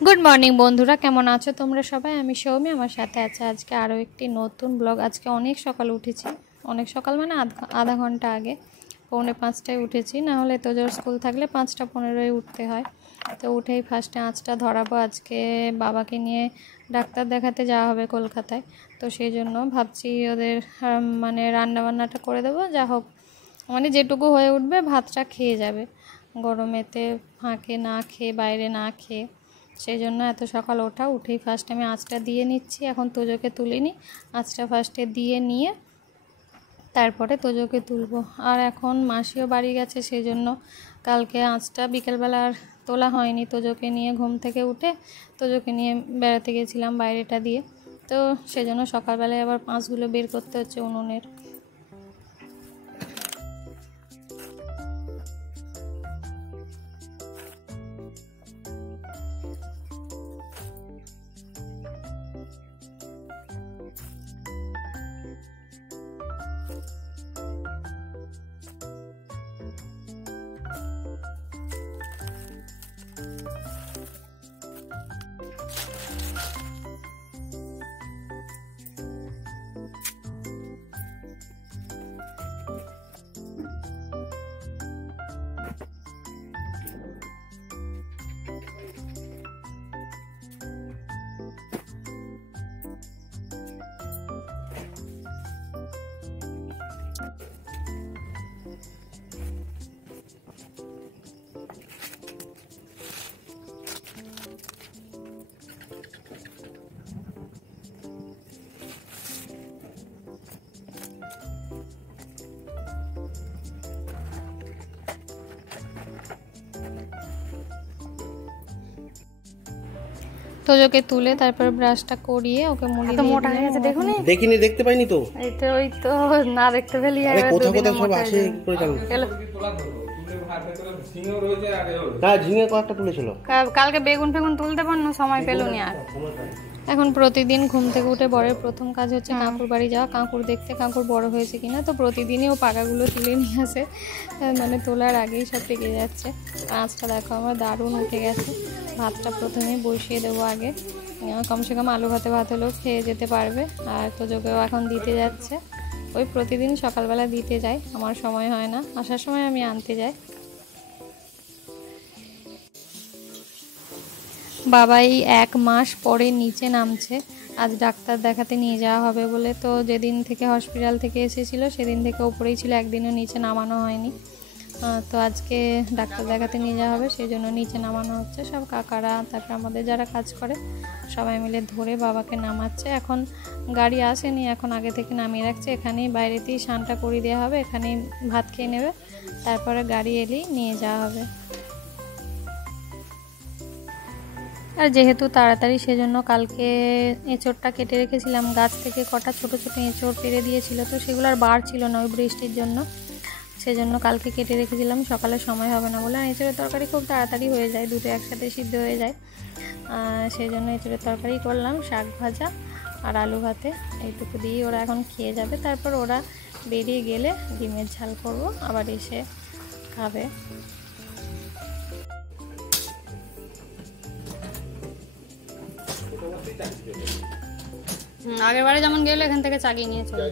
Good morning বন্ধুরা, কেমন আছো তোমরা সবাই? আমি সৌমি, আমার সাথে আছে আজকে আরও একটি নতুন ব্লগ। আজকে অনেক সকাল উঠেছি, অনেক সকাল মানে আধা ঘন্টা আগে, 4:45টায় উঠেছি। না হলে তোজোর স্কুল থাকলে 5:15 উঠতে হয়। তো উঠেই ফার্স্টে আঁচটা ধরাবো। আজকে বাবাকে নিয়ে ডাক্তার দেখাতে যাওয়া হবে কলকাতায়। তো সেই জন্য ভাবছি ওদের মানে রান্নাবান্নাটা করে দেবো, যা হোক মানে যেটুকু হয়ে উঠবে, ভাতটা খেয়ে যাবে গরমেতে, ফাঁকে না খেয়ে, বাইরে না খেয়ে। সেই জন্য এত সকাল উঠেই ফার্স্ট আমি আঁচটা দিয়ে নিচ্ছি। এখন তোজোকে তুলিনি, আঁচটা ফার্স্টে দিয়ে নিয়ে তারপরে তোজোকে তুলবো। আর এখন মাসিও বাড়ি গেছে, সেই জন্য কালকে আঁচটা বিকেলবেলা আর তোলা হয়নি। তোজোকে নিয়ে ঘুম থেকে উঠে তোজোকে নিয়ে বেড়াতে গেছিলাম বাইরেটা দিয়ে, তো সেজন্য সকালবেলায় আবার আঁচগুলো বের করতে হচ্ছে উনুনের। তোজোকে তুলে তারপর ব্রাশটা করিয়ে ওকে মুড়ি দিয়ে মোটা হয়ে গেছে। দেখুন, দেখিনি, দেখতে পাইনি তো। এই তো ওই তো না দেখতে পেলি আর কোথা কোথা সব আসে করে চালু। হ্যাঁ, ঝিঙে কয়েকটা তুলেছিল। কালকে বেগুন ফেগুন তুলতে পারনো, সময় পেলুনি। আর এখন প্রতিদিন ঘুম থেকে উঠে বরের প্রথম কাজ হচ্ছে কাকুর বাড়ি যাওয়া, কাকুর দেখতে কাকুর বড় হয়েছে কিনা। তো প্রতিদিনই ও পাকাগুলো তুলে নিয়ে আসে, মানে তোলার আগেই সব পেকে যাচ্ছে। আঁচটা দেখো আমার দারুণ উঠে গেছে। ভাতটা প্রথমেই বসিয়ে দেবো আগে, কমসে কম আলু ভাতে ভাত হলেও খেয়ে যেতে পারবে। আর তোজোকেও এখন দিতে যাচ্ছে, ওই প্রতিদিন সকালবেলা দিতে যাই, আমার সময় হয় না, আসার সময় আমি আনতে যাই। বাবাই 1 মাস পরে নিচে নামছে। আজ ডাক্তার দেখাতে নিয়ে যাওয়া হবে বলে, তো যেদিন থেকে হসপিটাল থেকে এসেছিল সেদিন থেকে ওপরেই ছিল, একদিনও নিচে নামানো হয়নি। তো আজকে ডাক্তার দেখাতে নিয়ে যাওয়া হবে, সেই জন্য নিচে নামানো হচ্ছে। সব কাকারা, তারপর আমাদের যারা কাজ করে সবাই মিলে ধরে বাবাকে নামাচ্ছে। এখন গাড়ি আসেনি, এখন আগে থেকে নামিয়ে রাখছে। এখানেই বাইরেতেই স্নানটা করে দেওয়া হবে, এখানেই ভাত খেয়ে নেবে, তারপরে গাড়ি এলেই নিয়ে যাওয়া হবে। আর যেহেতু তাড়াতাড়ি, সেজন্য কালকে এঁচড়টা কেটে রেখেছিলাম। গাছ থেকে কটা ছোট ছোট এঁচড় পেরে দিয়েছিল, তো সেগুলো আর বার ছিল না ওই বৃষ্টির জন্য, সেজন্য কালকে কেটে রেখেছিলাম। সকালে সময় হবে না বলে। এঁচড়ের তরকারি খুব তাড়াতাড়ি হয়ে যায়, দুটো একসাথে সিদ্ধ হয়ে যায়, সেই জন্য এঁচড়ের তরকারি করলাম। শাক ভাজা আর আলু ভাতে, এইটুকু দিয়েই ওরা এখন খেয়ে যাবে। তারপর ওরা বেরিয়ে গেলে ডিমের ঝাল করব, আবার এসে খাবে। আগের বারে যেমন গেলে এখান থেকে চাগিয়ে নিয়ে চলে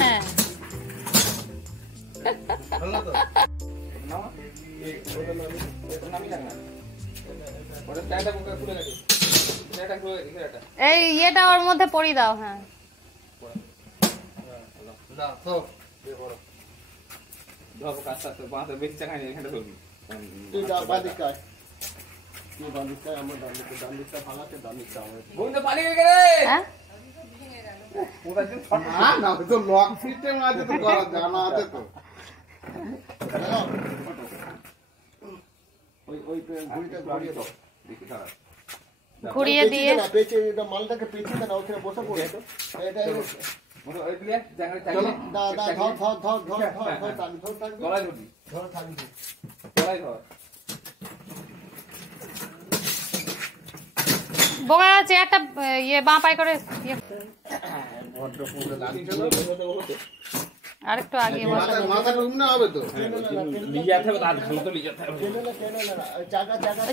হ্যাঁ। এই ইয়েটা ওর মধ্যে পরি দাও। হ্যাঁ, ঘুরিয়ে দিয়ে মালটাকে পেঁচিয়ে দেন, ওখানে বসে পড়ে। বোকা চেয়ারটা ইয়ে বাঁ পাই করে ইয়ে আরেকটু আগে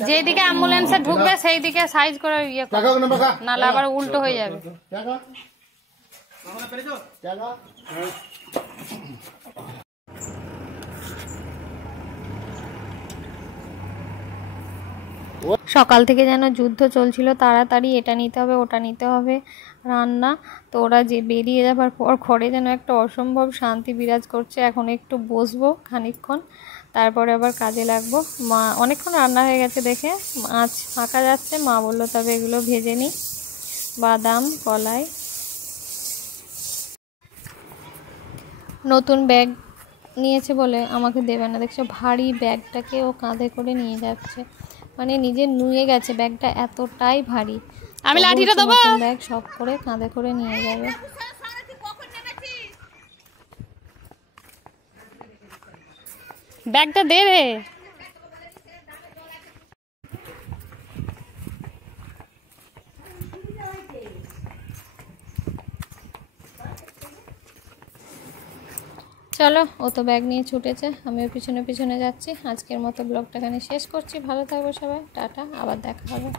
যেদিকে অ্যাম্বুলেন্সে ঢুকবে সেই দিকে সাইজ করে ইয়ে নাহলে আবার উল্টো হয়ে যাবে। সকাল থেকে যেন যুদ্ধ চলছিল, তাড়াতাড়ি এটা নিতে হবে ওটা নিতে হবে রান্না। তো ওরা যে বেরিয়ে যাবার পর ঘরে যেন একটা অসম্ভব শান্তি বিরাজ করছে। এখন একটু বসবো খানিকক্ষণ, তারপরে আবার কাজে লাগবো। মা অনেকক্ষণ রান্না হয়ে গেছে দেখে মাছ ফাঁকা যাচ্ছে, মা বললো তবে এগুলো ভেজে নিই, বাদাম কলাই। নতুন ব্যাগ নিয়েছে বলে আমাকে দেবে না, দেখছো ভারী ব্যাগটাকে ও কাঁধে করে নিয়ে যাচ্ছে, মানে নিজে নুয়ে গেছে ব্যাগটা এতটাই ভারী। আমি লাঠিটা দেবো, ব্যাগ সব করে কাঁধে করে নিয়ে যাবে। ব্যাগটা দেবে। চলো, ও তো ব্যাগ নিয়ে ছুটেছে, আমিও পিছনে পিছনে যাচ্ছি। আজকের মতো ব্লগটা এখানে শেষ করছি। ভালো থাকবো সবাই, টাটা, আবার দেখা হবে।